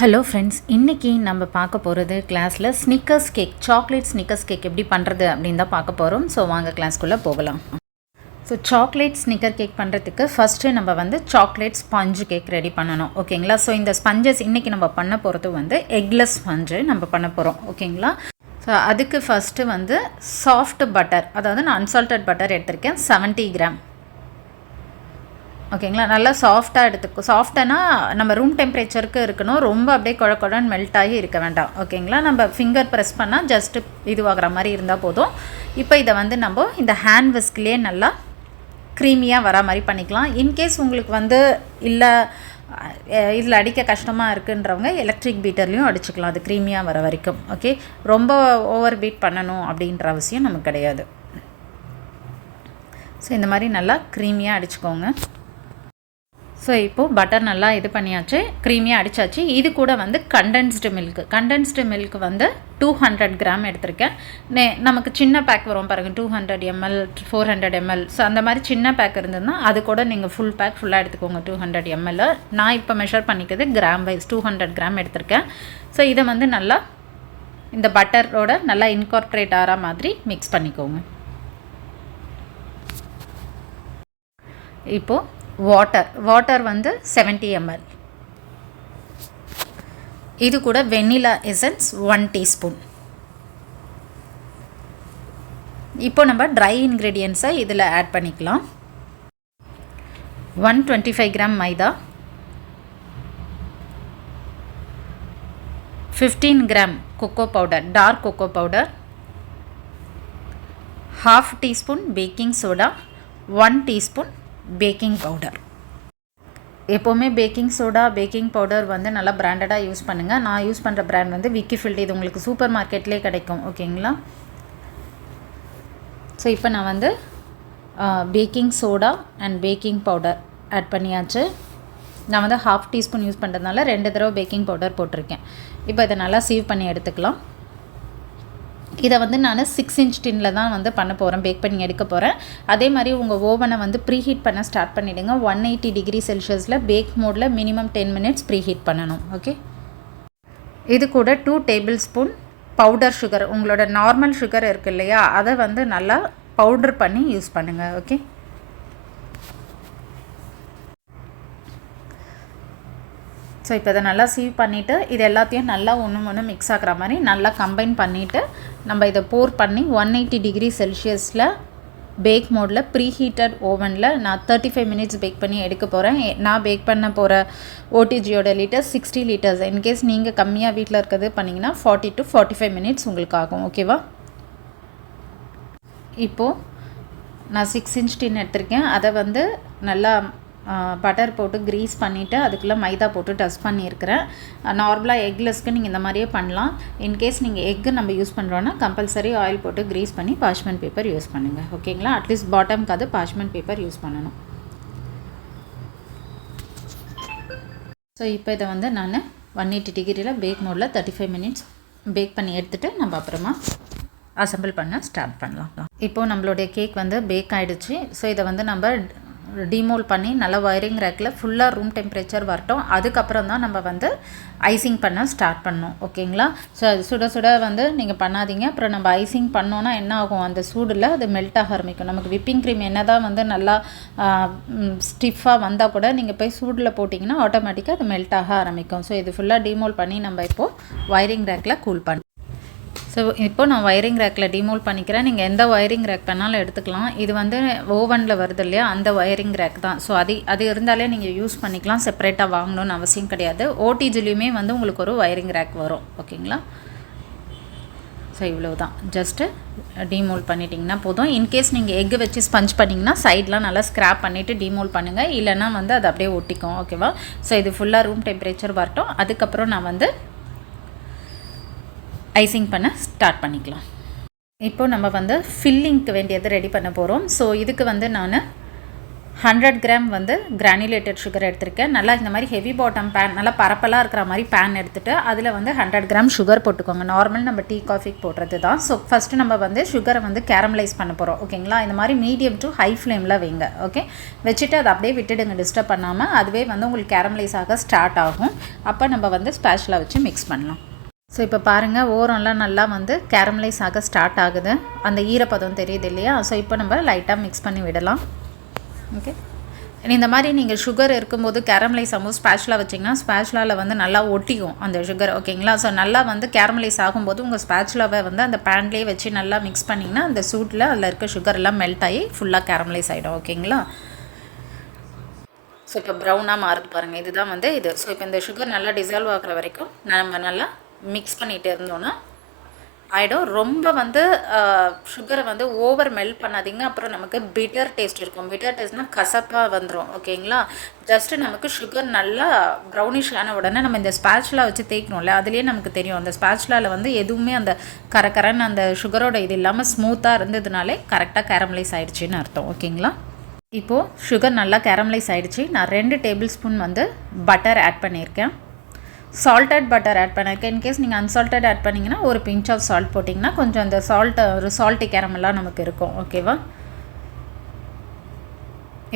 Hello friends, இன்றைக்கி நம்ம பார்க்க போகிறது கிளாஸில் Snickers cake, chocolate Snickers cake எப்படி பண்ணுறது அப்படின்னு தான் பார்க்க போகிறோம். ஸோ வாங்க கிளாஸ்க்குள்ளே போகலாம். ஸோ சாக்லேட் ஸ்னிக்கர் கேக் பண்ணுறதுக்கு ஃபஸ்ட்டு நம்ம வந்து சாக்லேட் ஸ்பஞ்சு கேக் ரெடி பண்ணணும். ஓகேங்களா? ஸோ இந்த ஸ்பஞ்சஸ் இன்றைக்கி நம்ம பண்ண போகிறது வந்து எக்லெஸ் ஸ்பஞ்சு நம்ம பண்ண போகிறோம். ஓகேங்களா? ஸோ அதுக்கு ஃபஸ்ட்டு வந்து சாஃப்ட் பட்டர், அதாவது நான் அன்சால்டட் பட்டர் எடுத்திருக்கேன் 70 கிராம். ஓகேங்களா? நல்லா சாஃப்டாக எடுத்துக்கோ. சாஃப்டானா நம்ம ரூம் டெம்பரேச்சருக்கு இருக்கணும், ரொம்ப அப்படியே குழக்குழன்னு மெல்ட் ஆகி இருக்க வேண்டாம். ஓகேங்களா? நம்ம ஃபிங்கர் ப்ரெஸ் பண்ணால் ஜஸ்ட்டு இதுவாகிற மாதிரி இருந்தால் போதும். இப்போ இதை வந்து நம்ம இந்த ஹேண்ட் விஸ்க்லேயே நல்லா க்ரீமியாக வர மாதிரி பண்ணிக்கலாம். இன்கேஸ் உங்களுக்கு வந்து இல்லை இதில் அடிக்க கஷ்டமாக இருக்குன்றவங்க எலக்ட்ரிக் பீட்டர்லேயும் அடிச்சுக்கலாம், அது க்ரீமியாக வர வரைக்கும். ஓகே, ரொம்ப ஓவர் பீட் பண்ணணும் அப்படின்ற அவசியம் நமக்கு கிடையாது. ஸோ இந்த மாதிரி நல்லா க்ரீமியாக அடிச்சுக்கோங்க. ஸோ இப்போது பட்டர் நல்லா இது பண்ணியாச்சு, க்ரீமியாக அடித்தாச்சு. இது கூட வந்து கண்டென்ஸ்டு மில்க் வந்து 200 கிராம் எடுத்திருக்கேன். நமக்கு சின்ன பேக் வரும் பாருங்கள், 200 ml 400 ml. ஸோ அந்த மாதிரி சின்ன பேக் இருந்ததுன்னா அது கூட நீங்கள் ஃபுல் பேக் ஃபுல்லாக எடுத்துக்கோங்க, 200 ml. நான் இப்போ மெஷர் பண்ணிக்கிறது கிராம் வைஸ் 200 கிராம் எடுத்திருக்கேன். ஸோ இதை வந்து நல்லா இந்த பட்டரோட நல்லா இன்கார்பரேட் ஆகிற மாதிரி மிக்ஸ் பண்ணிக்கோங்க. இப்போது வாட்டர் வந்து 70 ml. இது கூட வெண்ணிலா எசன்ஸ் 1 டீஸ்பூன். இப்போ நம்ம ட்ரை இன்க்ரீடியன்ஸை இதில் ஆட் பண்ணிக்கலாம். 125 கிராம் மைதா, 15 gram cocoa powder, dark cocoa powder, 1/2 teaspoon baking soda, 1 teaspoon baking powder. எப்போவுமே பேக்கிங் சோடா பேக்கிங் பவுடர் வந்து நல்லா பிராண்டடாக யூஸ் பண்ணுங்கள். நான் யூஸ் பண்ணுற பிராண்ட் வந்து விக்கிஃபீல்டு, இது உங்களுக்கு சூப்பர் மார்க்கெட்லேயே கிடைக்கும். ஓகேங்களா? ஸோ இப்போ நான் வந்து baking soda and baking powder add பண்ணியாச்சு. நான் வந்து 1/2 டீஸ்பூன் யூஸ் பண்ணுறதுனால 2 தடவை பேக்கிங் பவுடர் போட்டிருக்கேன். இப்போ இதை நல்லா சீவ் பண்ணி எடுத்துக்கலாம். இதை வந்து நான் 6 inch டின்னில் தான் வந்து பண்ண போகிறேன், பேக் பண்ணி எடுக்க போகிறேன். அதே மாதிரி உங்கள் ஓவனை வந்து ப்ரீஹீட் பண்ண ஸ்டார்ட் பண்ணிவிடுங்க. 180 டிகிரி செல்சியஸில் பேக் மோடில் மினிமம் 10 minutes ப்ரீஹீட் பண்ணணும். ஓகே, இது கூட 2 டேபிள் ஸ்பூன் பவுடர் சுகர், உங்களோட நார்மல் சுகர் இருக்குது இல்லையா, அதை வந்து நல்லா பவுடர் பண்ணி யூஸ் பண்ணுங்கள். ஓகே, ஸோ இப்போ இதை நல்லா சீவ் பண்ணிவிட்டு இது எல்லாத்தையும் நல்லா ஒன்று மிக்ஸ் ஆகிற மாதிரி நல்லா கம்பைன் பண்ணிவிட்டு நம்ம இதை போர் பண்ணி 180 டிகிரி செல்சியஸில் பேக் மோடில் ப்ரீஹீட்டட் ஓவனில் நான் 35 minutes பேக் பண்ணி எடுக்க போகிறேன். நான் பேக் பண்ண போகிற ஓடிஜியோட லிட்டர்ஸ் 60 liters. இன்கேஸ் நீங்கள் கம்மியாக வீட்டில் இருக்கிறது பண்ணிங்கன்னா 40 to 45 minutes உங்களுக்கு ஆகும். ஓகேவா? இப்போது நான் 6 inch டின் எடுத்திருக்கேன். அதை வந்து நல்லா பட்டர் போட்டு க்ரீஸ் பண்ணிவிட்டு அதுக்குள்ளே மைதா போட்டு டஸ்ட் பண்ணியிருக்கிறேன். நார்மலாக எக்லெஸ்க்கு நீங்கள் இந்த மாதிரியே பண்ணலாம். இன்கேஸ் நீங்கள் எக்கு நம்ம யூஸ் பண்ணுறோன்னா கம்பல்சரி ஆயில் போட்டு க்ரீஸ் பண்ணி பார்ச்மெண்ட் பேப்பர் யூஸ் பண்ணுங்கள். ஓகேங்களா? அட்லீஸ்ட் பாட்டம்க்கு பார்ச்மெண்ட் பேப்பர் யூஸ் பண்ணணும். ஸோ இப்போ இதை வந்து நான் 180 டிகிரியில் பேக் மோடில் 35 minutes பேக் பண்ணி எடுத்துகிட்டு நம்ம அப்புறமா அசம்பிள் பண்ண ஸ்டார்ட் பண்ணலாம். இப்போது நம்மளுடைய கேக் வந்து பேக் ஆகிடுச்சு. ஸோ இதை வந்து நம்ம டிமோல் பண்ணி நல்லா வயரிங் ரேக்கில் ஃபுல்லாக ரூம் டெம்பரேச்சர் வரட்டும். அதுக்கப்புறம் தான் நம்ம வந்து ஐசிங் பண்ண ஸ்டார்ட் பண்ணோம். ஓகேங்களா? ஸோ அது சுட சுட வந்து நீங்கள் பண்ணாதீங்க. அப்புறம் நம்ம ஐசிங் பண்ணோன்னா என்ன ஆகும், அந்த சூடில் அது மெல்ட் ஆக ஆரம்பிக்கும். நமக்கு விப்பிங் க்ரீம் என்ன தான் வந்து நல்லா ஸ்டிஃபாக வந்தால் கூட நீங்கள் போய் சூடில் போட்டிங்கன்னா ஆட்டோமேட்டிக்காக அது மெல்ட் ஆக ஆரம்பிக்கும். ஸோ இது ஃபுல்லாக டிமோல் பண்ணி நம்ம இப்போது வயரிங் ரேக்கில் கூல் பண்ணி. ஸோ இப்போ நான் வயரிங் ரேக்கில் டிமோல் பண்ணிக்கிறேன். நீங்கள் எந்த வயரிங் ரேக் பண்ணாலும் எடுத்துக்கலாம். இது வந்து ஓவனில் வருது இல்லையா, அந்த வயரிங் ரேக் தான். ஸோ அது இருந்தாலே நீங்கள் யூஸ் பண்ணிக்கலாம், செப்பரேட்டாக வாங்கணும்னு அவசியம் கிடையாது. ஓடிஜிலையுமே வந்து உங்களுக்கு ஒரு வயரிங் ரேக் வரும். ஓகேங்களா? ஸோ இவ்வளோ தான், ஜஸ்ட்டு டிமோல் பண்ணிட்டிங்கன்னா போதும். இன்கேஸ் நீங்கள் எக்கு வச்சு ஸ்பஞ்ச் பண்ணிங்கன்னா சைட்லாம் நல்லா ஸ்க்ராப் பண்ணிவிட்டு டிமோல் பண்ணுங்கள், இல்லைனா வந்து அது அப்படியே ஒட்டிக்கும். ஓகேவா? ஸோ இது ஃபுல்லாக ரூம் டெம்பரேச்சர் வரட்டும். அதுக்கப்புறம் நான் வந்து ஐசிங் பண்ண ஸ்டார்ட் பண்ணிக்கலாம். இப்போது நம்ம வந்து ஃபில்லிங்க்கு வேண்டியது ரெடி பண்ண போகிறோம். ஸோ இதுக்கு வந்து நான் 100 கிராம் வந்து கிரானிலேட்டட் சுகர் எடுத்திருக்கேன். நல்லா இந்த மாதிரி ஹெவி பாட்டம் பேன், நல்லா பரப்பலாக இருக்கிற மாதிரி பேன் எடுத்துகிட்டு அதில் வந்து 100 கிராம் சுகர் போட்டுக்கோங்க. நார்மல் நம்ம டீ காஃபிக்கு போடுறது தான். ஸோ ஃபஸ்ட்டு நம்ம வந்து சுகரை வந்து கேரமலைஸ் பண்ண போகிறோம். ஓகேங்களா? இந்த மாதிரி மீடியம் டு ஹை ஃப்ளேமில் வைங்க. ஓகே, வச்சுட்டு அதை அப்படியே விட்டுடுங்க, டிஸ்டர்ப் பண்ணாமல். அதுவே வந்து உங்களுக்கு கேரமலைஸ் ஆக ஸ்டார்ட் ஆகும். அப்போ நம்ம வந்து ஸ்பேச்சுலா வச்சு மிக்ஸ் பண்ணலாம். ஸோ இப்போ பாருங்கள், ஓரம்லாம் நல்லா வந்து கேரமலைஸ் ஆக ஸ்டார்ட் ஆகுது. அந்த ஈரப்பதம் தெரியுது இல்லையா? ஸோ இப்போ நம்ம லைட்டாக மிக்ஸ் பண்ணி விடலாம். ஓகே, இந்த மாதிரி நீங்கள் சுகர் இருக்கும்போது கேரமலைஸ் ஆகும்போது ஸ்பேச்சுலா வச்சிங்கன்னா ஸ்பேச்சுலாவில் வந்து நல்லா ஒட்டிக்கும் அந்த சுகர். ஓகேங்களா? ஸோ நல்லா வந்து கேரமலைஸ் ஆகும்போது உங்கள் ஸ்பேச்சுலாவை வந்து அந்த பேன்லேயே வச்சு நல்லா மிக்ஸ் பண்ணிங்கன்னா அந்த சூட்டில் அதில் இருக்க சுகர் எல்லாம் மெல்ட் ஆகி ஃபுல்லாக கேரமலைஸ் ஆகிடும். ஓகேங்களா? ஸோ இப்போ ப்ரௌனாக மாறுது பாருங்கள், இதுதான் வந்து இது. ஸோ இப்போ இந்த சுகர் நல்லா டிசால்வ் ஆகிற வரைக்கும் நம்ம நல்லா மிக்ஸ் பண்ணிகிட்டு இருந்தோன்னா ஆகிடும். ரொம்ப வந்து சுகரை வந்து ஓவர் மெல்ட் பண்ணாதீங்க, அப்புறம் நமக்கு பிட்டர் டேஸ்ட் இருக்கும். பிட்டர் டேஸ்ட்னால் கசப்பாக வந்துடும். ஓகேங்களா? ஜஸ்ட்டு நமக்கு சுகர் நல்லா ப்ரௌனிஷ் ஆன உடனே நம்ம இந்த ஸ்பேச்சுலா வச்சு தேய்க்கணும்ல, அதுலேயே நமக்கு தெரியும் அந்த ஸ்பேச்சுலாவில் வந்து எதுவுமே அந்த கரன்னு அந்த சுகரோட இது இல்லாமல் ஸ்மூத்தாக இருந்ததுனாலே கரெக்டாக கேரமலைஸ் ஆகிடுச்சின்னு அர்த்தம். ஓகேங்களா? இப்போது சுகர் நல்லா கேரமலைஸ் ஆகிடுச்சு. நான் 2 டேபிள் ஸ்பூன் வந்து பட்டர் ஆட் பண்ணியிருக்கேன். சால்ட்டட் பட்டர் ஆட் பண்ணியிருக்கேன். இன்கேஸ் நீங்கள் அன்சால்ட்டட் ஆட் பண்ணிங்கன்னா ஒரு பிஞ்ச் ஆஃப் சால்ட் போட்டிங்கன்னா கொஞ்சம் அந்த ஒரு சால்ட்டி கேரமெல்லாம் நமக்கு இருக்கும். ஓகேவா?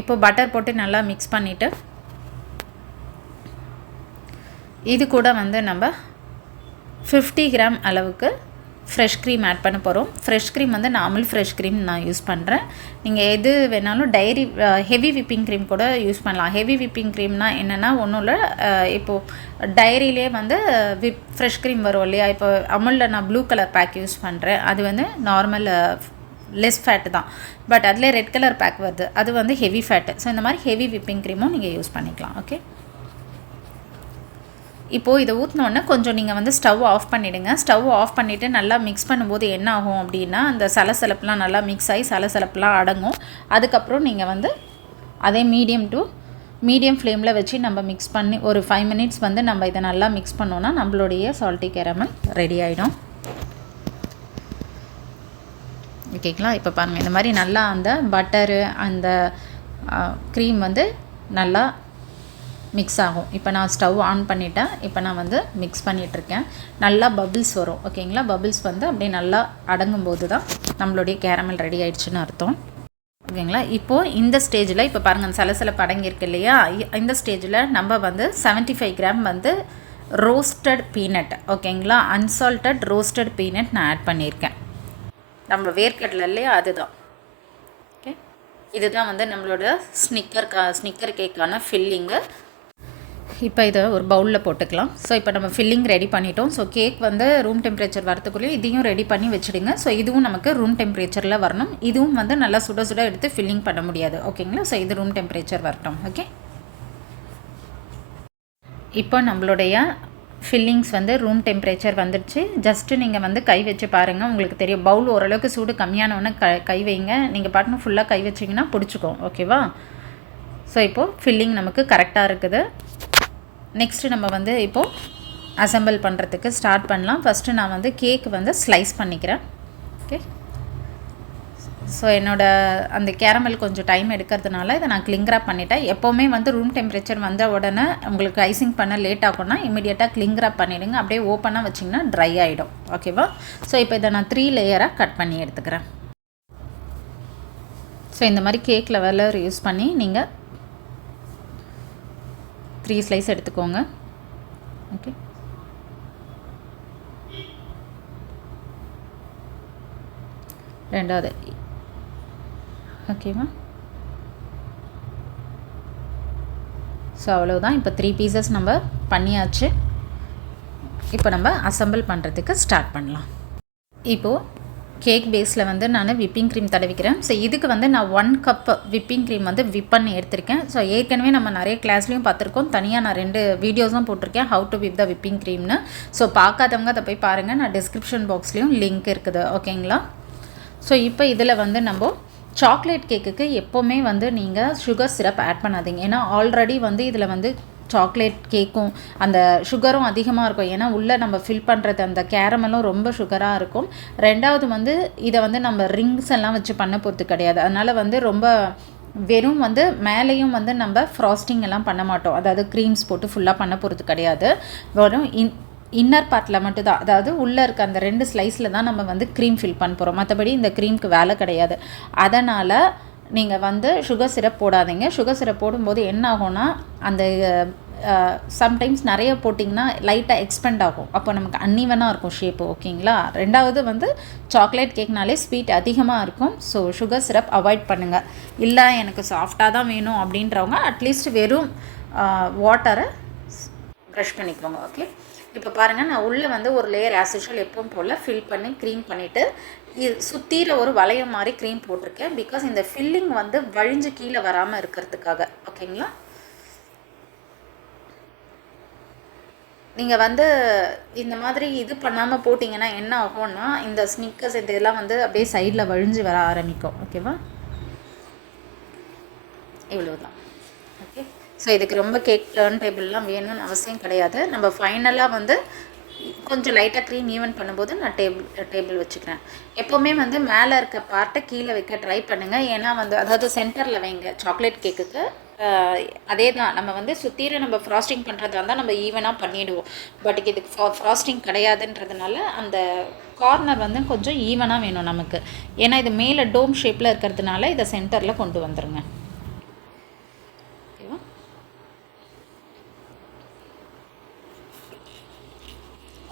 இப்போ பட்டர் போட்டு நல்லா மிக்ஸ் பண்ணிவிட்டு இது கூட வந்து நம்ம 50 கிராம் அளவுக்கு ஃப்ரெஷ் க்ரீம் ஆட் பண்ண போகிறோம். ஃப்ரெஷ் க்ரீம் வந்து நார்மல் ஃப்ரெஷ் க்ரீம் நான் யூஸ் பண்ணுறேன். நீங்கள் எது வேணாலும் ஹெவி விப்பிங் க்ரீம் கூட யூஸ் பண்ணலாம். ஹெவி விப்பிங் க்ரீம்னால் என்னென்னா ஒன்றும் இல்லை, இப்போது டைரியிலே வந்து ஃப்ரெஷ் க்ரீம் வரும் இல்லையா? இப்போ அமுலில் நான் ப்ளூ கலர் பேக் யூஸ் பண்ணுறேன். அது வந்து நார்மல் லெஸ் ஃபேட்டு தான், பட் அதிலே ரெட் கலர் பேக் வருது, அது வந்து ஹெவி ஃபேட்டு. ஸோ இந்த மாதிரி ஹெவி விப்பிங் க்ரீமும் நீங்கள் யூஸ் பண்ணிக்கலாம். ஓகே, இப்போது இதை ஊற்றினோடனே கொஞ்சம் நீங்கள் வந்து ஸ்டவ் ஆஃப் பண்ணிவிடுங்க. ஸ்டவ் ஆஃப் பண்ணிவிட்டு நல்லா மிக்ஸ் பண்ணும்போது என்ன ஆகும் அப்படின்னா அந்த சலசலப்புலாம் நல்லா மிக்ஸ் ஆகி சலசலப்புலாம் அடங்கும். அதுக்கப்புறம் நீங்கள் வந்து அதே மீடியம் ஃப்ளேமில் வச்சு நம்ம மிக்ஸ் பண்ணி ஒரு 5 மினிட்ஸ் வந்து நம்ம இதை நல்லா மிக்ஸ் பண்ணோன்னா நம்மளுடைய சால்ட்டி கேரமல் ரெடி ஆகிடும். ஓகேங்களா? இப்போ பாருங்கள், இந்த மாதிரி நல்லா அந்த பட்டரு அந்த க்ரீம் வந்து நல்லா மிக்ஸ் ஆகும். இப்போ நான் ஸ்டவ் ஆன் பண்ணிவிட்டேன். இப்போ நான் வந்து மிக்ஸ் பண்ணிகிட்ருக்கேன். நல்லா பபிள்ஸ் வரும். ஓகேங்களா? பபிள்ஸ் வந்து அப்படியே நல்லா அடங்கும்போது தான் நம்மளுடைய கேரமல் ரெடி ஆகிடுச்சின்னு அர்த்தம். ஓகேங்களா? இப்போது இந்த ஸ்டேஜில் இப்போ பாருங்கள் சலசலப்பு அடங்கியிருக்கு இல்லையா? இந்த ஸ்டேஜில் நம்ம வந்து 75 கிராம் வந்து ரோஸ்டட் பீனட், ஓகேங்களா, அன்சால்ட்டட் ரோஸ்டட் பீனட் நான் ஆட் பண்ணியிருக்கேன். நம்ம வேர்க்கடலை இல்லையா, அதுதான். ஓகே, இதுதான் வந்து நம்மளோட ஸ்னிக்கர் கேக்கான ஃபில்லிங்கு. இப்போ இதை ஒரு பவுலில் போட்டுக்கலாம். ஸோ இப்போ நம்ம ஃபில்லிங் ரெடி பண்ணிட்டோம். ஸோ கேக் வந்து ரூம் டெம்பரேச்சர் வரத்துக்குள்ளேயும் இதையும் ரெடி பண்ணி வச்சுடுங்க. ஸோ இதுவும் நமக்கு ரூம் டெம்பரேச்சரில் வரணும். இதுவும் வந்து நல்லா சுட சுட எடுத்து ஃபில்லிங் பண்ண முடியாது. ஓகேங்களா? ஸோ இது ரூம் டெம்பரேச்சர் வரட்டும். ஓகே, இப்போ நம்மளுடைய ஃபில்லிங்ஸ் வந்து ரூம் டெம்பரேச்சர் வந்துடுச்சு. ஜஸ்ட்டு நீங்கள் வந்து கை வச்சு பாருங்கள், உங்களுக்கு தெரியும். பவுல் ஓரளவுக்கு சூடு கம்மியானவொன்னே கை வைங்க. நீங்கள் பாட்டுன்னு ஃபுல்லாக கை வச்சிங்கன்னா பிடிச்சிக்கும். ஓகேவா? ஸோ இப்போது ஃபில்லிங் நமக்கு கரெக்டாக இருக்குது. நெக்ஸ்ட்டு நம்ம வந்து இப்போது அசம்பிள் பண்ணுறதுக்கு ஸ்டார்ட் பண்ணலாம். ஃபஸ்ட்டு நான் வந்து கேக் வந்து ஸ்லைஸ் பண்ணிக்கிறேன். ஓகே, ஸோ என்னோடய அந்த கேரமல் கொஞ்சம் டைம் எடுக்கிறதுனால இதை நான் கிளிங்ராப் பண்ணிட்டேன். எப்போவுமே வந்து ரூம் டெம்பரேச்சர் வந்த உடனே உங்களுக்கு ஐசிங் பண்ண லேட் ஆகும்னா இமீடியட்டாக கிளிங்ராப் பண்ணிவிடுங்க. அப்படியே ஓப்பனாக வச்சிங்கன்னா ட்ரை ஆகிடும். ஓகேவா? ஸோ இப்போ இதை நான் 3 லேயராக கட் பண்ணி எடுத்துக்கிறேன். ஸோ இந்த மாதிரி கேக் லெவலில் யூஸ் பண்ணி நீங்கள் 3 ஸ்லைஸ் எடுத்துக்கோங்க. ஓகே, ரெண்டாவது. ஓகேவா? ஸோ அவ்வளோதான். இப்போ 3 பீசஸ் நம்ம பண்ணியாச்சு. இப்போ நம்ம அசம்பிள் பண்ணுறதுக்கு ஸ்டார்ட் பண்ணலாம். இப்போது கேக் பேஸில் வந்து நான் விப்பிங் க்ரீம் தடவிக்கிறேன். ஸோ இதுக்கு வந்து நான் 1 கப் விப்பிங் க்ரீம் வந்து விப் பண்ணி எடுத்திருக்கேன். ஸோ ஏற்கனவே நம்ம நிறைய கிளாஸ்லேயும் பார்த்துருக்கோம். தனியாக நான் 2 வீடியோஸும் போட்டிருக்கேன், how to whip the whipping க்ரீம்னு. ஸோ பார்க்காதவங்க அதை போய் பாருங்கள். நான் டிஸ்கிரிப்ஷன் பாக்ஸ்லேயும் லிங்க் இருக்குது. ஓகேங்களா? ஸோ இப்போ இதில் வந்து நம்ம சாக்லேட் கேக்குக்கு எப்போவுமே வந்து நீங்கள் சுகர் சிரப் ஆட் பண்ணாதீங்க. ஏன்னா ஆல்ரெடி வந்து இதில் வந்து சாக்லேட் கேக்கும் அந்த சுகரும் அதிகமாக இருக்கும். ஏன்னா உள்ளே நம்ம ஃபில் பண்ணுறது அந்த கேரமலும் ரொம்ப சுகராக இருக்கும். ரெண்டாவது வந்து இதை வந்து நம்ம ரிங்ஸ் எல்லாம் வச்சு பண்ண போகிறது கிடையாது. அதனால் வந்து ரொம்ப வெறும் வந்து மேலேயும் வந்து நம்ம ஃப்ராஸ்டிங் எல்லாம் பண்ண மாட்டோம், அதாவது க்ரீம்ஸ் போட்டு ஃபுல்லாக பண்ண போகிறது கிடையாது. வெறும் இன்னர் பார்ட்டில் மட்டும்தான், அதாவது உள்ளே இருக்க அந்த 2 ஸ்லைஸில் தான் நம்ம வந்து க்ரீம் ஃபில் பண்ண போகிறோம். மற்றபடி இந்த க்ரீமுக்கு வேலை கிடையாது. அதனால் நீங்கள் வந்து சுகர் சிரப் போடாதீங்க. சுகர் சிரப் போடும்போது என்ன ஆகும்னா, அந்த சம்டைம்ஸ் நிறைய போட்டிங்கன்னா லைட்டாக எக்ஸ்பெண்ட் ஆகும், அப்போ நமக்கு அன்இவனாக இருக்கும் ஷேப்பு. ஓகேங்களா? ரெண்டாவது வந்து சாக்லேட் கேக்னாலே ஸ்வீட் அதிகமாக இருக்கும். ஸோ சுகர் சிரப் அவாய்ட் பண்ணுங்கள். இல்லை எனக்கு சாஃப்டாக தான் வேணும் அப்படின்றவங்க அட்லீஸ்ட் வெறும் வாட்டரை ப்ரஷ் பண்ணிக்கோங்க. ஓகே, இப்போ பாருங்கள், நான் உள்ளே வந்து ஒரு லேயர் ஆஸ் யூஷுவல் எப்பவும் போல் ஃபில் பண்ணி க்ரீம் பண்ணிவிட்டு இது சுற்றிற ஒரு வளையம் மாதிரி க்ரீம் போட்டிருக்கேன். பிகாஸ் இந்த ஃபில்லிங் வந்து வழிஞ்சு கீழே வராமல் இருக்கிறதுக்காக. ஓகேங்களா? நீங்கள் வந்து இந்த மாதிரி இது பண்ணாமல் போட்டிங்கன்னா என்ன ஆகும்னா, இந்த ஸ்னிக்கர்ஸ் இதெல்லாம் வந்து அப்படியே சைடில் வழிஞ்சு வர ஆரம்பிக்கும். ஓகேவா? இவ்வளோதான். ஓகே, ஸோ இதுக்கு ரொம்ப கேக் டர்ன் டேபிள்லாம் வேணும்னு அவசியம் கிடையாது. நம்ம ஃபைனலாக வந்து கொஞ்சம் லைட்டாக க்ரீம் ஈவன் பண்ணும்போது நான் டேபிள் வச்சுக்கிறேன். எப்போவுமே வந்து மேலே இருக்க பார்ட்டை கீழே வைக்க ட்ரை பண்ணுங்கள். ஏன்னா வந்து அதாவது சென்டரில் வைங்க சாக்லேட் கேக்குக்கு. அதே தான், நம்ம வந்து சுற்றில நம்ம ஃப்ராஸ்டிங் பண்ணுறதா இருந்தால் நம்ம ஈவனாக பண்ணிவிடுவோம். பட் இதுக்கு ஃப்ராஸ்டிங் கிடையாதுன்றதுனால அந்த கார்னர் வந்து கொஞ்சம் ஈவனாக வேணும் நமக்கு. ஏன்னா இது மேலே டோம் ஷேப்பில் இருக்கிறதுனால இதை சென்டரில் கொண்டு வந்துடுங்க. ஓகேவா?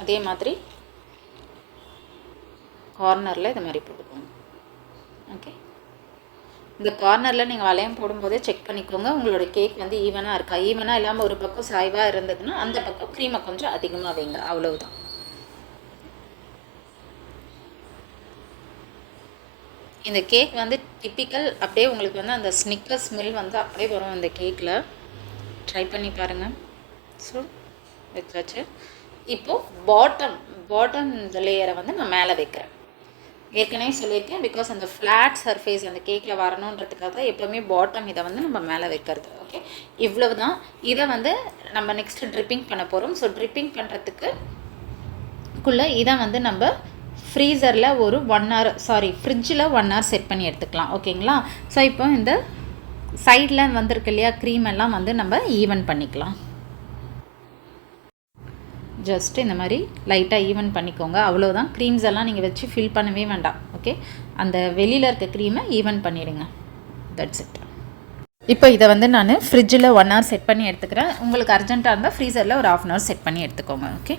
அதே மாதிரி கார்னரில் இது மாதிரி போட்டுக்கோங்க. ஓகே, இந்த கார்னரில் நீங்கள் வளையம் போடும்போதே செக் பண்ணிக்கோங்க உங்களோட கேக் வந்து ஈவனாக இருக்கா. ஈவனாக இல்லாமல் ஒரு பக்கம் சாய்வாக இருந்ததுன்னா அந்த பக்கம் க்ரீமை கொஞ்சம் அதிகமாக வைங்க. அவ்வளவுதான். இந்த கேக் வந்து டிப்பிக்கல் அப்படியே உங்களுக்கு வந்து அந்த ஸ்னிக்கர் ஸ்மெல் வந்து அப்படியே வரும் இந்த கேக்கில். ட்ரை பண்ணி பாருங்கள். ஸோ வச்சாச்சு. இப்போது பாட்டம் இந்த லேயரை வந்து நான் மேலே வைக்கிறேன். ஏற்கனவே சொல்லியிருக்கேன், பிகாஸ் அந்த ஃப்ளாட் சர்ஃபேஸ் அந்த கேக்கில் வரணுன்றதுக்காக தான் எப்போவுமே பாட்டம் இதை வந்து நம்ம மேலே வைக்கிறது. ஓகே, இவ்வளவு தான். இதை வந்து நம்ம நெக்ஸ்ட்டு ட்ரிப்பிங் பண்ண போகிறோம். ஸோ ட்ரிப்பிங் பண்ணுறதுக்குள்ளே இதை வந்து நம்ம ஃப்ரீசரில் ஒரு 1 hour ஃப்ரிட்ஜில் 1 hour செட் பண்ணி எடுத்துக்கலாம். ஓகேங்களா? ஸோ இப்போ இந்த சைடில் வந்திருக்கு இல்லையா க்ரீம் எல்லாம் வந்து நம்ம ஈவன் பண்ணிக்கலாம். ஜஸ்ட் இந்த மாதிரி லைட்டாக ஈவன் பண்ணிக்கோங்க. அவ்வளோதான். க்ரீம்ஸ் எல்லாம் நீங்கள் வச்சு ஃபில் பண்ணவே வேண்டாம். ஓகே, அந்த வெளியில் இருக்க க்ரீமை ஈவன் பண்ணிவிடுங்க. That's it. இப்போ இதை வந்து நான் ஃப்ரிட்ஜில் 1 hour செட் பண்ணி எடுத்துக்கிறேன். உங்களுக்கு அர்ஜென்ட்டாக இருந்தால் ஃப்ரீசரில் ஒரு 1/2 hour செட் பண்ணி எடுத்துக்கோங்க. ஓகே,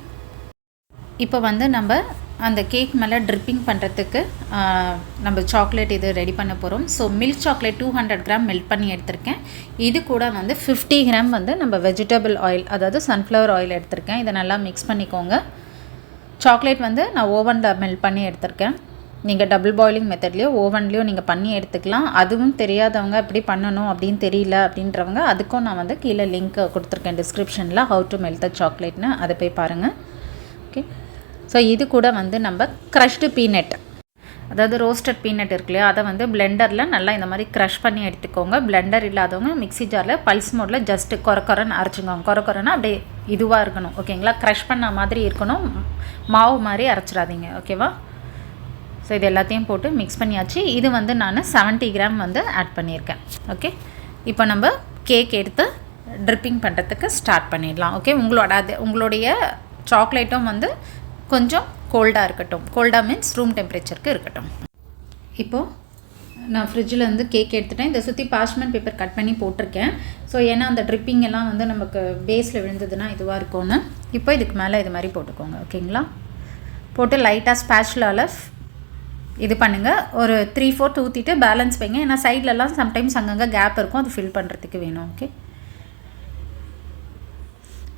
இப்போ வந்து நம்ம அந்த கேக் மேலே ட்ரிப்பிங் பண்ணுறதுக்கு நம்ம சாக்லேட் இது ரெடி பண்ண போகிறோம். So milk chocolate 200 gram melt பண்ணி எடுத்திருக்கேன். இது கூட வந்து 50 கிராம் வந்து நம்ம வெஜிடபிள் ஆயில், அதாவது சன்ஃப்ளவர் ஆயில் எடுத்திருக்கேன். இதை நல்லா மிக்ஸ் பண்ணிக்கோங்க. சாக்லேட் வந்து நான் ஓவனில் மெல்ட் பண்ணி எடுத்திருக்கேன். நீங்கள் டபுள் பாயிலிங் மெத்தட்லேயோ ஓவன்லேயோ நீங்கள் பண்ணி எடுத்துக்கலாம். அதுவும் தெரியாதவங்க எப்படி பண்ணணும் அப்படின்னு தெரியல அப்படின்றவங்க அதுக்கும் நான் வந்து கீழே லிங்க் கொடுத்துருக்கேன் டிஸ்கிரிப்ஷனில், ஹவு டு மெல்ட் த சாக்லேட்னு. அதை போய் பாருங்கள். ஓகே, ஸோ இது கூட வந்து நம்ம க்ரஷ்டு பீனட், அதாவது ரோஸ்டட் பீனட் இருக்கு இல்லையா, அதை வந்து பிளெண்டரில் நல்லா இந்த மாதிரி க்ரஷ் பண்ணி எடுத்துக்கோங்க. பிளெண்டர் இல்லாதவங்க மிக்ஸி ஜாரில் பல்ஸ் மோடில் ஜஸ்ட்டு கொரன்னு அரைச்சிக்கோங்க. கொரன்னா அப்படியே இதுவாக இருக்கணும். ஓகேங்களா? க்ரஷ் பண்ண மாதிரி இருக்கணும், மாவு மாதிரி அரைச்சிடாதீங்க. ஓகேவா? ஸோ இது எல்லாத்தையும் போட்டு மிக்ஸ் பண்ணியாச்சு. இது வந்து நான் 70 கிராம் வந்து ஆட் பண்ணியிருக்கேன். ஓகே, இப்போ நம்ம கேக் எடுத்து ட்ரிப்பிங் பண்ணுறதுக்கு ஸ்டார்ட் பண்ணிடலாம். ஓகே, உங்களுடைய சாக்லேட்டும் வந்து கொஞ்சம் கோல்டாக இருக்கட்டும். கோல்டாக மீன்ஸ் ரூம் டெம்பரேச்சருக்கு இருக்கட்டும். இப்போது நான் ஃப்ரிட்ஜில் வந்து கேக் எடுத்துட்டேன். இதை சுற்றி பார்ச்மெண்ட் பேப்பர் கட் பண்ணி போட்டிருக்கேன். ஸோ ஏன்னா அந்த ட்ரிப்பிங் எல்லாம் வந்து நமக்கு பேஸில் விழுந்ததுன்னா இதுவாக இருக்கும்னு. இப்போ இதுக்கு மேலே இது மாதிரி போட்டுக்கோங்க. ஓகேங்களா? போட்டு லைட்டாக ஸ்பேச்சுலால் இது பண்ணுங்கள். ஒரு 3/4 ஊற்றிட்டு பேலன்ஸ் வைங்க. ஏன்னா சைட்லலாம் சம்டைம்ஸ் அங்கங்கே கேப் இருக்கும், அது ஃபில் பண்ணுறதுக்கு வேணும். ஓகே,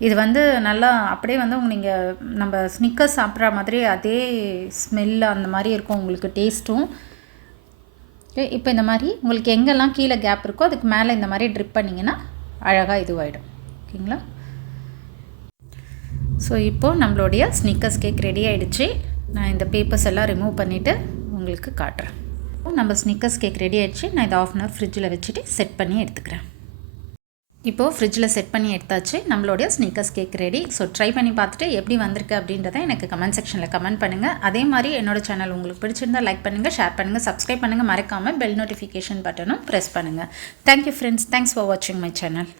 இது வந்து நல்லா அப்படியே வந்து நீங்கள் நம்ம ஸ்னிக்கர்ஸ் சாப்பிட்ற மாதிரி அதே ஸ்மெல்லு அந்த மாதிரி இருக்கும் உங்களுக்கு டேஸ்ட்டும். ஓகே, இப்போ இந்த மாதிரி உங்களுக்கு எங்கெல்லாம் கீழே கேப் இருக்கோ அதுக்கு மேலே இந்த மாதிரி ட்ரிப் பண்ணிங்கன்னா அழகாக இதுவாகிடும். ஓகேங்களா? ஸோ இப்போது நம்மளுடைய ஸ்னிக்கர்ஸ் கேக் ரெடி ஆகிடுச்சு. நான் இந்த பேப்பர்ஸ் எல்லாம் ரிமூவ் பண்ணிவிட்டு உங்களுக்கு காட்டுறேன். நம்ம ஸ்னிக்கர்ஸ் கேக் ரெடி ஆகிடுச்சு. நான் இதை 1/2 hour ஃப்ரிட்ஜில் வச்சுட்டு செட் பண்ணி எடுத்துக்கிறேன். இப்போது ஃப்ரிட்ஜில் செட் பண்ணி எடுத்தாச்சு. நம்மளுடைய Snickers cake ready. So try பண்ணி பார்த்துட்டு எப்படி வந்திருக்கு அப்படின்றத எனக்கு கமெண்ட் செக்ஷனில் கமெண்ட் பண்ணுங்கள். அதே மாதிரி என்னோட சேனல் உங்களுக்கு பிடிச்சிருந்தா லைக் பண்ணுங்கள், ஷேர் பண்ணுங்கள், சப்ஸ்கிரைப் பண்ணுங்கள். மறக்காமல் பெல் நோட்டிஃபிகேஷன் பட்டனும் ப்ரெஸ் பண்ணுங்கள். Thank you friends. தேங்க்ஸ் ஃபார் வாட்சிங் மை சேனல்.